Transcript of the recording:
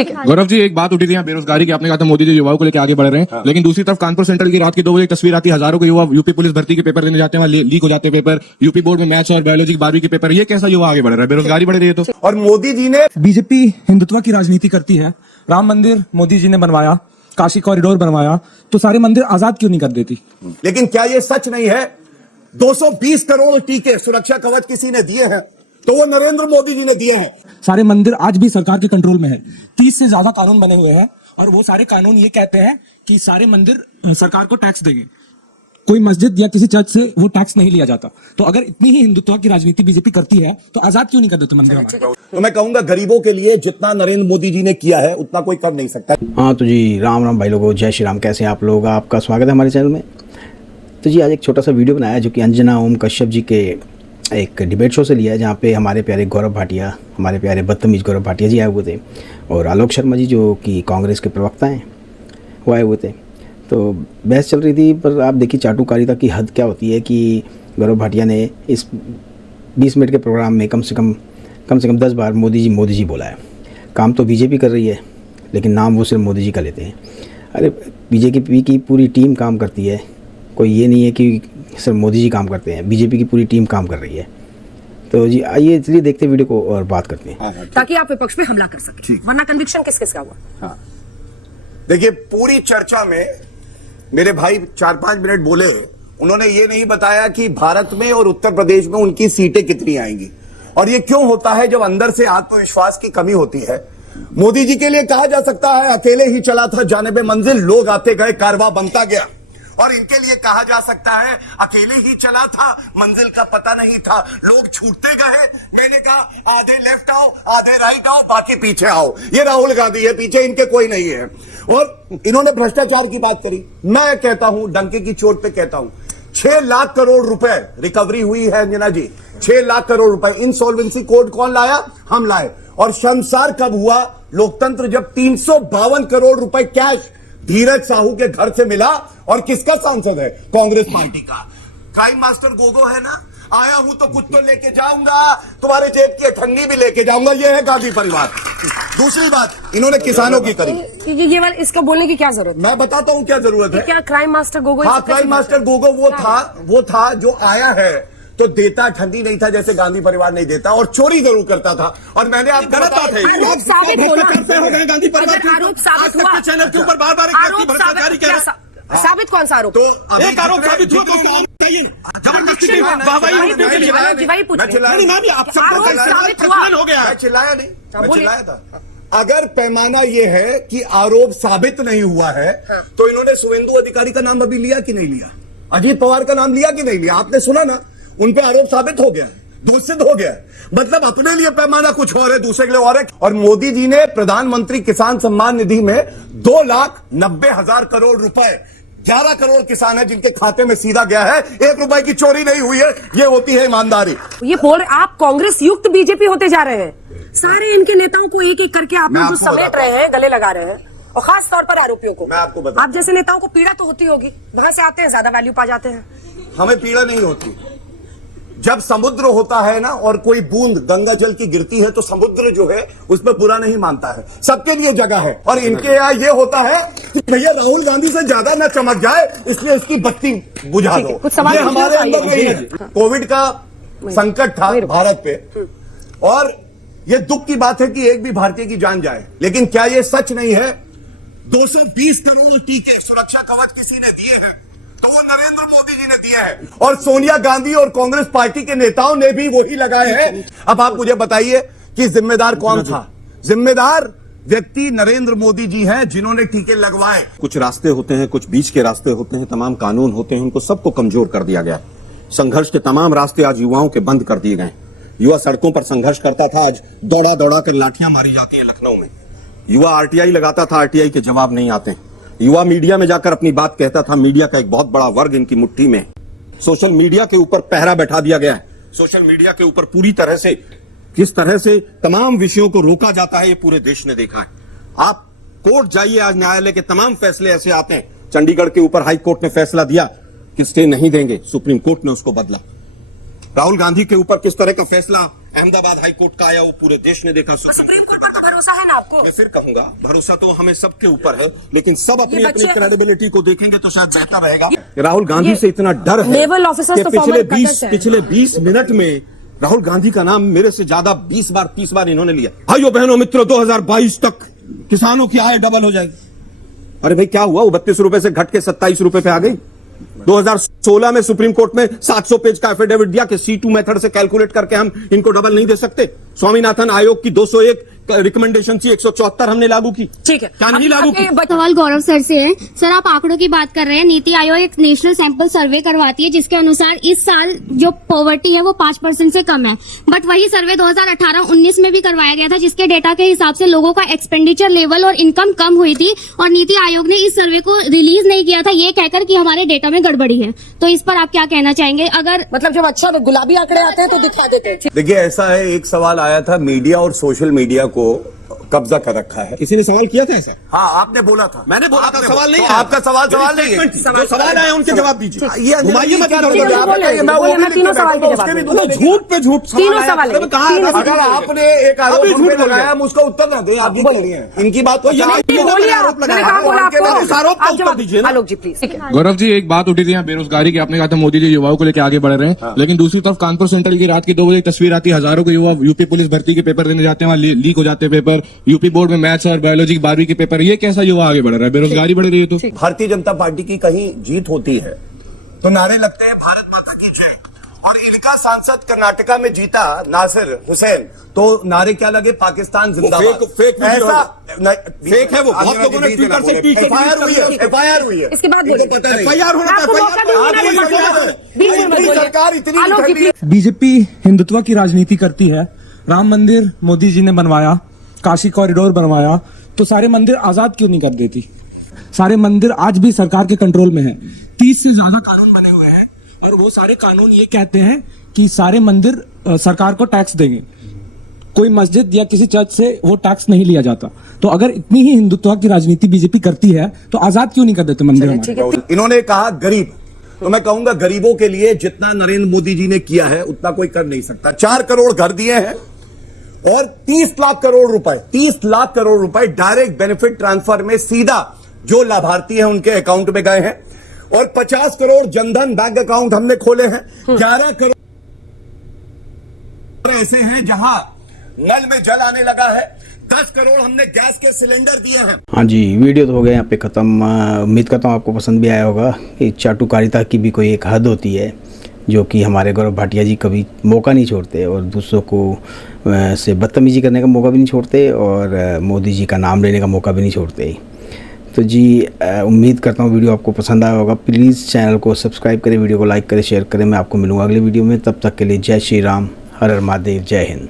गौरव जी, एक बात उठी थी यहाँ बेरोजगारी की, आपने कहा था मोदी जी युवाओं को लेकर आगे बढ़ रहे हैं, लेकिन दूसरी तरफ कानपुर सेंट्रल की रात की 2 बजे तस्वीर आती है, हजारों के युवा यूपी पुलिस भर्ती के पेपर देने जाते हैं, वहाँ लीक हो जाते हैं पेपर, यूपी बोर्ड में मैथ्स और बायोलॉजी 12वीं के पेपर। ये कैसा युवा आगे बढ़ रहा है? बेरोजगारी बढ़ रही है तो। और मोदी जी ने बीजेपी हिंदुत्व की राजनीति करती है। राम मंदिर मोदी जी ने बनवाया, काशी कॉरिडोर बनवाया, तो सारे मंदिर आजाद क्यों नहीं कर देती? लेकिन क्या ये सच नहीं है? 220 करोड़ टीके सुरक्षा कवच किसी ने दिए हैं तो वो नरेंद्र मोदी जी ने दिए हैं। सारे मंदिर आज भी सरकार के कंट्रोल में है। 30 से ज्यादा कानून बने हुए हैं और वो सारे कानून ये कहते हैं कि सारे मंदिर सरकार को टैक्स देंगे। कोई मस्जिद या किसी चर्च से वो टैक्स नहीं लिया जाता। तो अगर इतनी ही हिंदुत्व की राजनीति बीजेपी करती है तो आजाद क्यों नहीं कर देते मंदिर हमारे? तो मैं कहूंगा गरीबों के लिए जितना नरेंद्र मोदी जी ने किया है उतना कोई कर नहीं सकता। हाँ तो जी, राम राम भाई लोगों, जय श्री राम। कैसे हैं आप लोग? आपका स्वागत है हमारे चैनल में। तो जी, आज एक छोटा सा वीडियो बनाया जो कि अंजना ओम कश्यप जी के एक डिबेट शो से लिया है, जहाँ पे हमारे प्यारे गौरव भाटिया, हमारे प्यारे बदतमीज गौरव भाटिया जी आए हुए थे और आलोक शर्मा जी जो कि कांग्रेस के प्रवक्ता हैं वो आए हुए थे। तो बहस चल रही थी, पर आप देखिए चाटुकारिता की हद क्या होती है कि गौरव भाटिया ने इस 20 मिनट के प्रोग्राम में कम से कम 10 बार मोदी जी बोला है। काम तो बीजेपी कर रही है लेकिन नाम वो सिर्फ मोदी जी का लेते हैं। अरे बीजेपी की पूरी टीम काम करती है, कोई ये नहीं है कि सिर्फ मोदी जी काम करते हैं, बीजेपी की पूरी टीम काम कर रही है। तो जी आइए इसलिए देखते वीडियो को और बात करते हैं ताकि आप विपक्ष पे हमला कर सकें, वरना कन्विक्शन किस किस का हुआ। हाँ। देखिए, पूरी चर्चा में मेरे भाई 4-5 मिनट बोले, उन्होंने ये नहीं बताया कि भारत में और उत्तर प्रदेश में उनकी सीटें कितनी आएंगी और ये क्यों होता है जब अंदर से आत्मविश्वास की कमी होती है। मोदी जी के लिए कहा जा सकता है अकेले ही चला था जानिबे मंजिल, लोग आते गए कारवां बनता गया। और इनके लिए कहा जा सकता है अकेले ही चला था, मंजिल का पता नहीं था, लोग छूटते गए। मैंने कहा आधे लेफ्ट आओ, आधे राइट आओ, बाकी पीछे आओ। ये राहुल गांधी है, पीछे इनके कोई नहीं है। और इन्होंने भ्रष्टाचार की बात करी। मैं कहता हूं, डंके की चोट पे कहता हूं, 6 लाख करोड़ रुपए रिकवरी हुई है अंजना जी, 6 लाख करोड़ रुपए। इंसॉल्वेंसी कोड कौन लाया? हम लाए। और शर्मसार कब हुआ लोकतंत्र? जब 352 करोड़ रुपए कैश धीरज साहू के घर से मिला। और किसका सांसद है? कांग्रेस पार्टी का। क्राइम मास्टर गोगो है ना, आया हूं तो कुछ तो लेके जाऊंगा, तुम्हारे जेब की अठन्नी भी लेके जाऊंगा। ये है गांधी परिवार। दूसरी बात इन्होंने किसानों की करी। ये वाला इसका बोलने की क्या जरूरत? मैं बताता हूं क्या जरूरत है। क्या क्राइम मास्टर गोगो? हाँ, क्राइम मास्टर गोगो वो था जो आया है तो देता ठंडी नहीं था जैसे गांधी परिवार नहीं देता, और चोरी जरूर करता था। और मैंने आपको गलत बात है, आरोप साबित हो गए गांधी परिवार के आरोप साबित हुआ चैनल के ऊपर बार-बार भ्रष्टाचारी कह रहा है। साबित कौन सा आरोप? तो एक आरोप साबित हुआ तो चाहिए जबरदस्ती की वाहवाही के लिए। मैं चिल्लाया नहीं, मैं चिल्लाया था। अगर पैमाना ये है कि आरोप साबित नहीं हुआ है तो इन्होंने शुभेंदु अधिकारी का नाम अभी लिया कि नहीं लिया? अजीत पवार का नाम लिया कि नहीं लिया? आपने सुना ना, उन पे आरोप साबित हो गया, दूषित हो गया। मतलब अपने लिए पैमाना कुछ और है, दूसरे के लिए और है। और मोदी जी ने प्रधानमंत्री किसान सम्मान निधि में 2,90,000 करोड़ रुपए, 11 करोड़ किसान है जिनके खाते में सीधा गया है। 1 रुपए की चोरी नहीं हुई है। ये होती है ईमानदारी। ये बोल रहे आप कांग्रेस युक्त बीजेपी होते जा रहे हैं। सारे इनके नेताओं को एक एक करके आप लोग जो समेट रहे हैं, गले लगा रहे हैं, और खास तौर पर आरोपियों को। मैं आपको बताता हूं, आप जैसे नेताओं को पीड़ा तो होती होगी, वहां से आते हैं, ज्यादा वैल्यू पा जाते हैं। हमें पीड़ा नहीं होती। जब समुद्र होता है ना और कोई बूंद गंगा जल की गिरती है तो समुद्र जो है उसमें बुरा नहीं मानता है, सबके लिए जगह है। और इनके यहाँ ये होता है कि भैया राहुल गांधी से ज्यादा ना चमक जाए इसलिए इसकी बत्ती बुझा दो। ये हमारे अंदर नहीं है। कोविड का संकट था भारत पे, और ये दुख की बात है कि एक भी भारतीय की जान जाए। लेकिन क्या ये सच नहीं है? 220 करोड़ टीके सुरक्षा कवच किसी ने दिए हैं तो वो नरेंद्र मोदी जी ने दिया है, और सोनिया गांधी और कांग्रेस पार्टी के नेताओं ने भी वही लगाए हैं। अब आप मुझे बताइए कि जिम्मेदार कौन था? जिम्मेदार व्यक्ति नरेंद्र मोदी जी हैं जिन्होंने टीके लगवाए। कुछ रास्ते होते हैं, कुछ बीच के रास्ते होते हैं, तमाम कानून होते हैं, उनको सबको कमजोर कर दिया गया। संघर्ष के तमाम रास्ते आज युवाओं के बंद कर दिए गए। युवा सड़कों पर संघर्ष करता था, आज दौड़ा दौड़ा कर लाठियां मारी जाती हैं लखनऊ में। युवा आरटीआई लगाता था, आरटीआई के जवाब नहीं आते। युवा मीडिया में जाकर अपनी बात कहता था, मीडिया का एक बहुत बड़ा वर्ग इनकी मुट्ठी में। सोशल मीडिया के ऊपर पहरा बैठा दिया गया है। सोशल मीडिया के ऊपर पूरी तरह से किस तरह से तमाम विषयों को रोका जाता है ये पूरे देश ने देखा है। आप कोर्ट जाइए, आज न्यायालय के तमाम फैसले ऐसे आते हैं। चंडीगढ़ के ऊपर हाई कोर्ट ने फैसला दिया कि स्टे नहीं देंगे, सुप्रीम कोर्ट ने उसको बदला। राहुल गांधी के ऊपर किस तरह का फैसला अहमदाबाद हाई कोर्ट का आया, वो पूरे देश ने देखा। सुप्रीम कोर्ट पर तो भरोसा है ना आपको? मैं फिर कहूंगा, भरोसा तो हमें सबके ऊपर है, लेकिन सब अपनी ये अपनी बच्चे- क्रेडिबिलिटी को देखेंगे तो शायद बेहतर रहेगा। राहुल गांधी से इतना डर है नेवल ऑफिसर्स कि तो पिछले former 20 cutters हैं। पिछले 20 मिनट में राहुल गांधी का नाम मेरे से ज्यादा 20 बार 30 बार इन्होंने लिया। भाइयों बहनों मित्रों, 2022 तक किसानों की आय डबल हो जाएगी। अरे भाई क्या हुआ, वो 32 रुपए से घट के 27 रुपए पे आ गई। 2016 में सुप्रीम कोर्ट में 700 पेज का एफिडेविट दिया कि C2 मेथड से कैलकुलेट करके हम इनको डबल नहीं दे सकते। स्वामीनाथन आयोग की 201 रिकमेंडेशन थी, 174 हमने लागू की। ठीक है, क्या नहीं लागू की? सवाल गौरव सर से है। सर, आप आंकड़ों की बात कर रहे हैं। नीति आयोग एक नेशनल सैंपल सर्वे करवाती है जिसके अनुसार इस साल जो पॉवर्टी है वो 5% से कम है, बट वही सर्वे 2018-19 में भी करवाया गया था जिसके डेटा के हिसाब से लोगों का एक्सपेंडिचर लेवल और इनकम कम हुई थी, और नीति आयोग ने इस सर्वे को रिलीज नहीं किया था ये कहकर कि हमारे डेटा में गड़बड़ी है। तो इस पर आप क्या कहना चाहेंगे? अगर मतलब जब अच्छा गुलाबी आंकड़े आते हैं तो दिखा देते हैं। देखिए ऐसा है, एक सवाल आया था, मीडिया और सोशल मीडिया को कब्जा कर रखा है। किसी ने सवाल किया था ऐसा? हाँ, आपने बोला था। मैंने बोला था, सवाल नहीं तो है। आपका सवाल नहीं है। जो सवाल आए उनके जवाब दीजिए। ये घुमाइए मत इधर बोले, उधर। आप बताइए, मैं बोले, वो भी मैं तीनों लिख के सवाल के बैठा हूं, जवाब उसके भी दूंगा। दूंगा। झूठ पे झूठ सवाल तीनों आया। सवाल है। कहाँ है? तीनों अगर आपने एक आरोप अभी उन झूठ पे बोल लगाया, रहे हम उसका उत्तर ना दें, आप ये कह रही हैं। इनकी बात तो ये नहीं नहीं बोलिए आप, मैंने कहा बोला आपको। इस आरोप का आप उत्तर जवाब दीजिए ना। आलोक जी प्लीज। ठीक है, गौरव जी, एक बात उठी थी यहाँ बेरोजगारी की, आपने कहा था मोदी जी युवाओं को लेकर आगे बढ़ रहे हैं, लेकिन दूसरी तरफ कानपुर सेंट्रल की रात की 2 बजे तस्वीर आती है, हजारों के युवा यूपी पुलिस भर्ती के पेपर देने जाते हैं, वहाँ लीक हो जाते हैं पेपर। यूपी बोर्ड में मैथ्स और बायोलॉजी 12वीं के पेपर। ये कैसा युवा आगे बढ़ रहा है? बेरोजगारी बढ़ रही है तो भारतीय जनता पार्टी की कहीं जीत होती है तो नारे लगते हैं भारत माता की जय, और इनका सांसद कर्नाटका में जीता नासिर हुसैन तो नारे क्या लगे, पाकिस्तान जिंदाबाद। फेक वीडियो ऐसा फेक है वो। बहुत लोगों ने ट्विटर से एफआईआर हुई है, एफआईआर हुई है। इसके बाद बोलिए। एफआईआर होना मैं आपको मौका दूंगी, मैंने बोला। बीच में मत बोलिए। सरकार इतनी आलोक जी ठंडी है। बीजेपी हिंदुत्व की राजनीति करती है। राम मंदिर मोदी जी ने बनवाया, काशी कॉरिडोर बनवाया, तो सारे मंदिर आजाद क्यों नहीं कर देती? सारे मंदिर आज भी सरकार के कंट्रोल में है। 30 से ज्यादा कानून बने हुए हैं, और वो सारे कानून ये कहते हैं कि सारे मंदिर सरकार को टैक्स देंगे। कोई मस्जिद या किसी चर्च से वो टैक्स नहीं लिया जाता। तो अगर इतनी ही हिंदुत्व की राजनीति बीजेपी करती है तो आजाद क्यों नहीं कर देते मंदिर हमारे? इन्होंने कहा गरीब, तो मैं कहूंगा गरीबों के लिए जितना नरेंद्र मोदी जी ने किया है उतना कोई कर नहीं सकता। 4 करोड़ घर दिए हैं और 30 लाख करोड़ रुपए डायरेक्ट बेनिफिट ट्रांसफर में सीधा जो लाभार्थी है उनके अकाउंट में गए हैं, और 50 करोड़ जनधन बैंक अकाउंट हमने खोले हैं। 11 करोड़ ऐसे हैं जहां नल में जल आने लगा है। 10 करोड़ हमने गैस के सिलेंडर दिए हैं। हाँ जी, वीडियो तो हो गया यहाँ पे ख़त्म। उम्मीद करता हूँ आपको पसंद भी आया होगा। ये चाटुकारिता की भी कोई एक हद होती है जो कि हमारे गौरव भाटिया जी कभी मौका नहीं छोड़ते, और दूसरों को से बदतमीजी करने का मौका भी नहीं छोड़ते, और मोदी जी का नाम लेने का मौका भी नहीं छोड़ते। तो जी, उम्मीद करता हूँ वीडियो आपको पसंद आया होगा। प्लीज़ चैनल को सब्सक्राइब करें, वीडियो को लाइक करें, शेयर करें। मैं आपको मिलूंगा अगले वीडियो में। तब तक के लिए जय श्री राम, हर हर महादेव, जय हिंद।